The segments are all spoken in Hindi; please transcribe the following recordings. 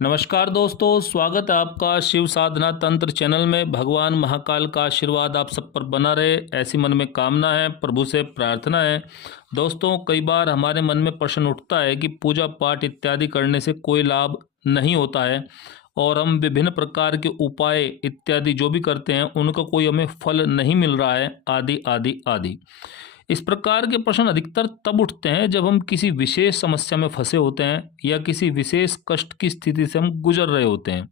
नमस्कार दोस्तों, स्वागत है आपका शिव साधना तंत्र चैनल में। भगवान महाकाल का आशीर्वाद आप सब पर बना रहे, ऐसी मन में कामना है, प्रभु से प्रार्थना है। दोस्तों, कई बार हमारे मन में प्रश्न उठता है कि पूजा पाठ इत्यादि करने से कोई लाभ नहीं होता है और हम विभिन्न प्रकार के उपाय इत्यादि जो भी करते हैं उनका कोई हमें फल नहीं मिल रहा है, आदि आदि आदि। इस प्रकार के प्रश्न अधिकतर तब उठते हैं जब हम किसी विशेष समस्या में फंसे होते हैं या किसी विशेष कष्ट की स्थिति से हम गुजर रहे होते हैं।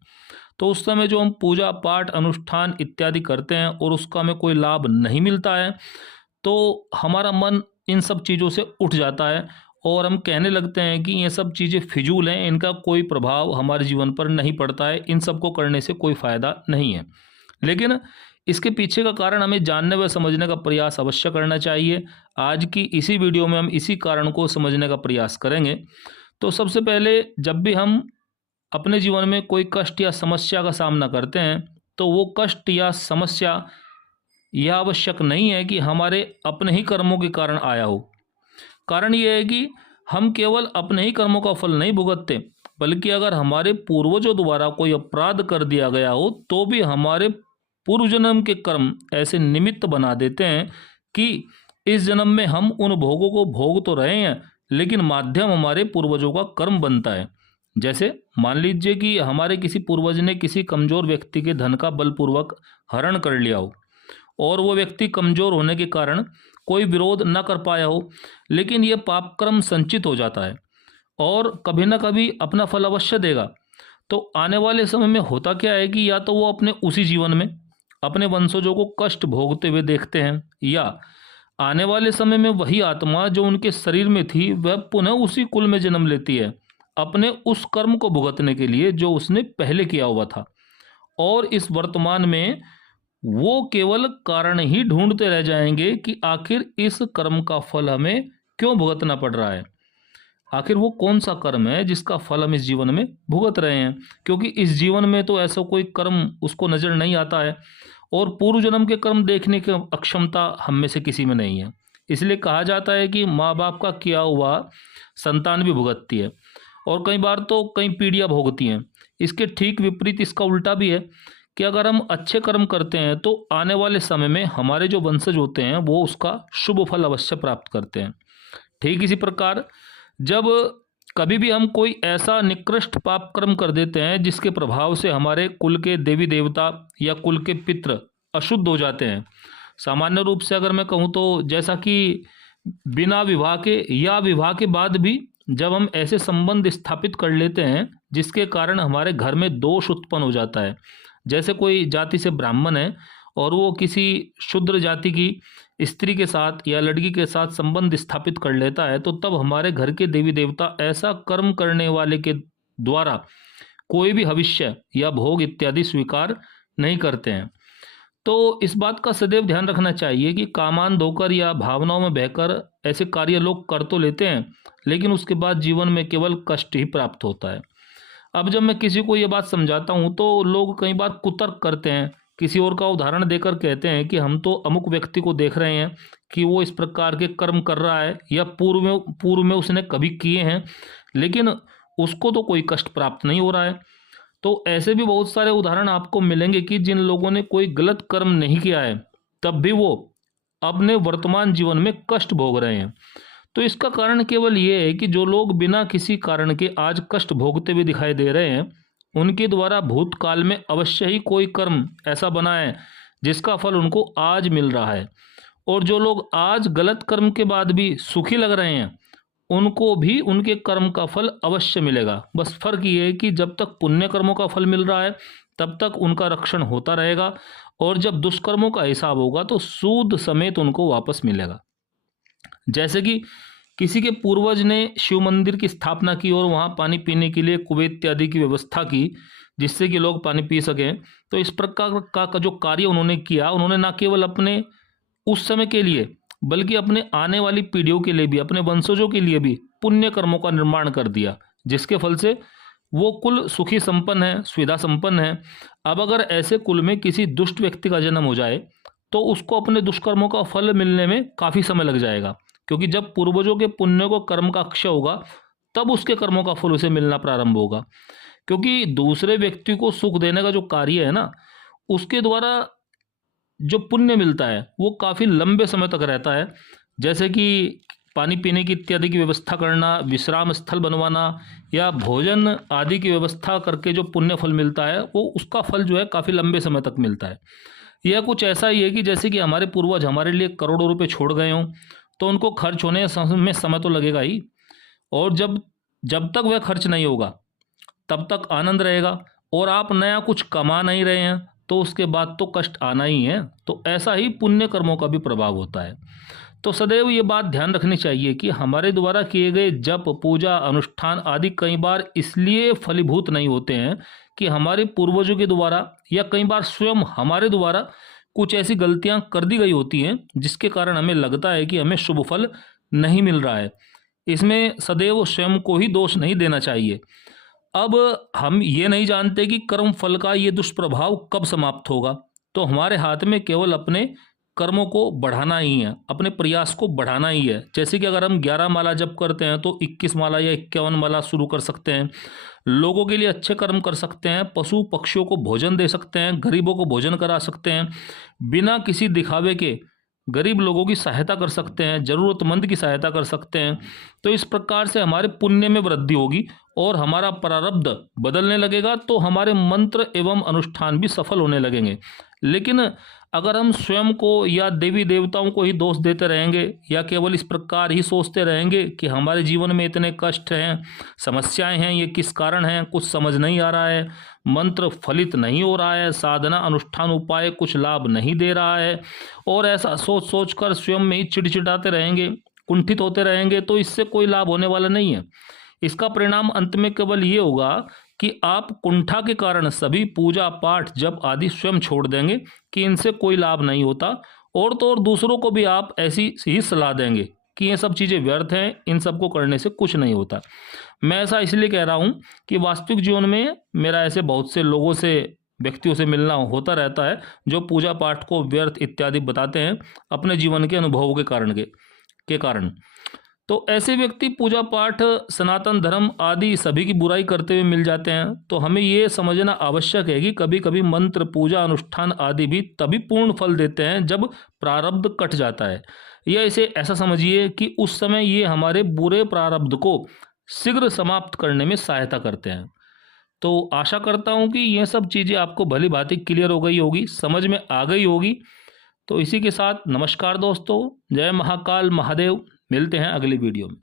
तो उस समय जो हम पूजा पाठ अनुष्ठान इत्यादि करते हैं और उसका हमें कोई लाभ नहीं मिलता है, तो हमारा मन इन सब चीज़ों से उठ जाता है और हम कहने लगते हैं कि ये सब चीज़ें फिजूल हैं, इनका कोई प्रभाव हमारे जीवन पर नहीं पड़ता है, इन सब को करने से कोई फ़ायदा नहीं है। लेकिन इसके पीछे का कारण हमें जानने व समझने का प्रयास अवश्य करना चाहिए। आज की इसी वीडियो में हम इसी कारण को समझने का प्रयास करेंगे। तो सबसे पहले, जब भी हम अपने जीवन में कोई कष्ट या समस्या का सामना करते हैं तो वो कष्ट या समस्या यह आवश्यक नहीं है कि हमारे अपने ही कर्मों के कारण आया हो। कारण ये है कि हम केवल अपने ही कर्मों का फल नहीं भुगतते, बल्कि अगर हमारे पूर्वजों द्वारा कोई अपराध कर दिया गया हो तो भी हमारे पूर्व जन्म के कर्म ऐसे निमित्त बना देते हैं कि इस जन्म में हम उन भोगों को भोग तो रहे हैं, लेकिन माध्यम हमारे पूर्वजों का कर्म बनता है। जैसे मान लीजिए कि हमारे किसी पूर्वज ने किसी कमजोर व्यक्ति के धन का बलपूर्वक हरण कर लिया हो और वो व्यक्ति कमजोर होने के कारण कोई विरोध न कर पाया हो, लेकिन ये पाप कर्म संचित हो जाता है और कभी न कभी अपना फल अवश्य देगा। तो आने वाले समय में होता क्या है कि या तो वो अपने उसी जीवन में अपने वंशजों को कष्ट भोगते हुए देखते हैं, या आने वाले समय में वही आत्मा जो उनके शरीर में थी वह पुनः उसी कुल में जन्म लेती है, अपने उस कर्म को भुगतने के लिए जो उसने पहले किया हुआ था। और इस वर्तमान में वो केवल कारण ही ढूंढते रह जाएंगे कि आखिर इस कर्म का फल हमें क्यों भुगतना पड़ रहा है, आखिर वो कौन सा कर्म है जिसका फल हम इस जीवन में भुगत रहे हैं। क्योंकि इस जीवन में तो ऐसा कोई कर्म उसको नज़र नहीं आता है और पूर्व जन्म के कर्म देखने की अक्षमता हम में से किसी में नहीं है। इसलिए कहा जाता है कि माँ बाप का किया हुआ संतान भी भुगतती है और कई बार तो कई पीढ़ियाँ भोगती हैं। इसके ठीक विपरीत इसका उल्टा भी है कि अगर हम अच्छे कर्म करते हैं तो आने वाले समय में हमारे जो वंशज होते हैं वो उसका शुभ फल अवश्य प्राप्त करते हैं। ठीक इसी प्रकार जब कभी भी हम कोई ऐसा निकृष्ट पाप कर्म कर देते हैं जिसके प्रभाव से हमारे कुल के देवी देवता या कुल के पितृ अशुद्ध हो जाते हैं, सामान्य रूप से अगर मैं कहूँ तो जैसा कि बिना विवाह के या विवाह के बाद भी जब हम ऐसे संबंध स्थापित कर लेते हैं जिसके कारण हमारे घर में दोष उत्पन्न हो जाता है, जैसे कोई जाति से ब्राह्मण है और वो किसी शूद्र जाति की स्त्री के साथ या लड़की के साथ संबंध स्थापित कर लेता है, तो तब हमारे घर के देवी देवता ऐसा कर्म करने वाले के द्वारा कोई भी भविष्य या भोग इत्यादि स्वीकार नहीं करते हैं। तो इस बात का सदैव ध्यान रखना चाहिए कि कामांध होकर या भावनाओं में बहकर ऐसे कार्य लोग कर तो लेते हैं, लेकिन उसके बाद जीवन में केवल कष्ट ही प्राप्त होता है। अब जब मैं किसी को ये बात समझाता हूँ तो लोग कई बार कुतर्क करते हैं, किसी और का उदाहरण देकर कहते हैं कि हम तो अमुक व्यक्ति को देख रहे हैं कि वो इस प्रकार के कर्म कर रहा है या पूर्व में उसने कभी किए हैं, लेकिन उसको तो कोई कष्ट प्राप्त नहीं हो रहा है। तो ऐसे भी बहुत सारे उदाहरण आपको मिलेंगे कि जिन लोगों ने कोई गलत कर्म नहीं किया है तब भी वो अपने वर्तमान जीवन में कष्ट भोग रहे हैं। तो इसका कारण केवल ये है कि जो लोग बिना किसी कारण के आज कष्ट भोगते हुए दिखाई दे रहे हैं उनके द्वारा भूतकाल में अवश्य ही कोई कर्म ऐसा बना है जिसका फल उनको आज मिल रहा है, और जो लोग आज गलत कर्म के बाद भी सुखी लग रहे हैं उनको भी उनके कर्म का फल अवश्य मिलेगा। बस फर्क ये है कि जब तक पुण्य कर्मों का फल मिल रहा है तब तक उनका रक्षण होता रहेगा, और जब दुष्कर्मों का हिसाब होगा तो सूद समेत उनको वापस मिलेगा। जैसे कि किसी के पूर्वज ने शिव मंदिर की स्थापना की और वहाँ पानी पीने के लिए कुएं इत्यादि की व्यवस्था की जिससे कि लोग पानी पी सकें। तो इस प्रकार का जो कार्य उन्होंने किया, उन्होंने न केवल अपने उस समय के लिए बल्कि अपने आने वाली पीढ़ियों के लिए भी, अपने वंशजों के लिए भी पुण्य कर्मों का निर्माण कर दिया, जिसके फल से वो कुल सुखी संपन्न है, सुविधा संपन्न है। अब अगर ऐसे कुल में किसी दुष्ट व्यक्ति का जन्म हो जाए तो उसको अपने दुष्कर्मों का फल मिलने में काफ़ी समय लग जाएगा, क्योंकि जब पूर्वजों के पुण्य को कर्म का अक्षय होगा तब उसके कर्मों का फल उसे मिलना प्रारंभ होगा। क्योंकि दूसरे व्यक्ति को सुख देने का जो कार्य है ना, उसके द्वारा जो पुण्य मिलता है वो काफ़ी लंबे समय तक रहता है। जैसे कि पानी पीने की इत्यादि की व्यवस्था करना, विश्राम स्थल बनवाना या भोजन आदि की व्यवस्था करके जो पुण्य फल मिलता है वो उसका फल जो है काफ़ी लंबे समय तक मिलता है। यह कुछ ऐसा ही है कि जैसे कि हमारे पूर्वज हमारे लिए करोड़ों रुपए छोड़ गए हों, तो उनको खर्च होने में समय तो लगेगा ही, और जब जब तक वह खर्च नहीं होगा तब तक आनंद रहेगा। और आप नया कुछ कमा नहीं रहे हैं तो उसके बाद तो कष्ट आना ही है। तो ऐसा ही पुण्य कर्मों का भी प्रभाव होता है। तो सदैव ये बात ध्यान रखनी चाहिए कि हमारे द्वारा किए गए जप, पूजा, अनुष्ठान आदि कई बार इसलिए फलीभूत नहीं होते हैं कि हमारे पूर्वजों के द्वारा या कई बार स्वयं हमारे द्वारा कुछ ऐसी गलतियां कर दी गई होती हैं जिसके कारण हमें लगता है कि हमें शुभ फल नहीं मिल रहा है। इसमें सदैव स्वयं को ही दोष नहीं देना चाहिए। अब हम ये नहीं जानते कि कर्म फल का ये दुष्प्रभाव कब समाप्त होगा, तो हमारे हाथ में केवल अपने कर्मों को बढ़ाना ही है, अपने प्रयास को बढ़ाना ही है। जैसे कि अगर हम 11 माला जप करते हैं तो 21 माला या 51 माला शुरू कर सकते हैं, लोगों के लिए अच्छे कर्म कर सकते हैं, पशु पक्षियों को भोजन दे सकते हैं, गरीबों को भोजन करा सकते हैं, बिना किसी दिखावे के गरीब लोगों की सहायता कर सकते हैं, ज़रूरतमंद की सहायता कर सकते हैं। तो इस प्रकार से हमारे पुण्य में वृद्धि होगी और हमारा प्रारब्ध बदलने लगेगा, तो हमारे मंत्र एवं अनुष्ठान भी सफल होने लगेंगे। लेकिन अगर हम स्वयं को या देवी देवताओं को ही दोष देते रहेंगे या केवल इस प्रकार ही सोचते रहेंगे कि हमारे जीवन में इतने कष्ट हैं, समस्याएं हैं, ये किस कारण हैं, कुछ समझ नहीं आ रहा है, मंत्र फलित नहीं हो रहा है, साधना अनुष्ठान उपाय कुछ लाभ नहीं दे रहा है, और ऐसा सोच सोच कर स्वयं में ही चिड़चिड़ाते रहेंगे, कुंठित होते रहेंगे, तो इससे कोई लाभ होने वाला नहीं है। इसका परिणाम अंत में केवल ये होगा कि आप कुंठा के कारण सभी पूजा पाठ जप आदि स्वयं छोड़ देंगे कि इनसे कोई लाभ नहीं होता, और तो और दूसरों को भी आप ऐसी ही सलाह देंगे कि ये सब चीज़ें व्यर्थ हैं, इन सब को करने से कुछ नहीं होता। मैं ऐसा इसलिए कह रहा हूँ कि वास्तविक जीवन में मेरा ऐसे बहुत से लोगों से, व्यक्तियों से मिलना होता रहता है जो पूजा पाठ को व्यर्थ इत्यादि बताते हैं अपने जीवन के अनुभव के कारण। तो ऐसे व्यक्ति पूजा पाठ, सनातन धर्म आदि सभी की बुराई करते हुए मिल जाते हैं। तो हमें ये समझना आवश्यक है कि कभी कभी मंत्र, पूजा, अनुष्ठान आदि भी तभी पूर्ण फल देते हैं जब प्रारब्ध कट जाता है, या इसे ऐसा समझिए कि उस समय ये हमारे बुरे प्रारब्ध को शीघ्र समाप्त करने में सहायता करते हैं। तो आशा करता हूँ कि ये सब चीज़ें आपको भली भांति क्लियर हो गई होगी, समझ में आ गई होगी। तो इसी के साथ नमस्कार दोस्तों, जय महाकाल महादेव। मिलते हैं अगली वीडियो में।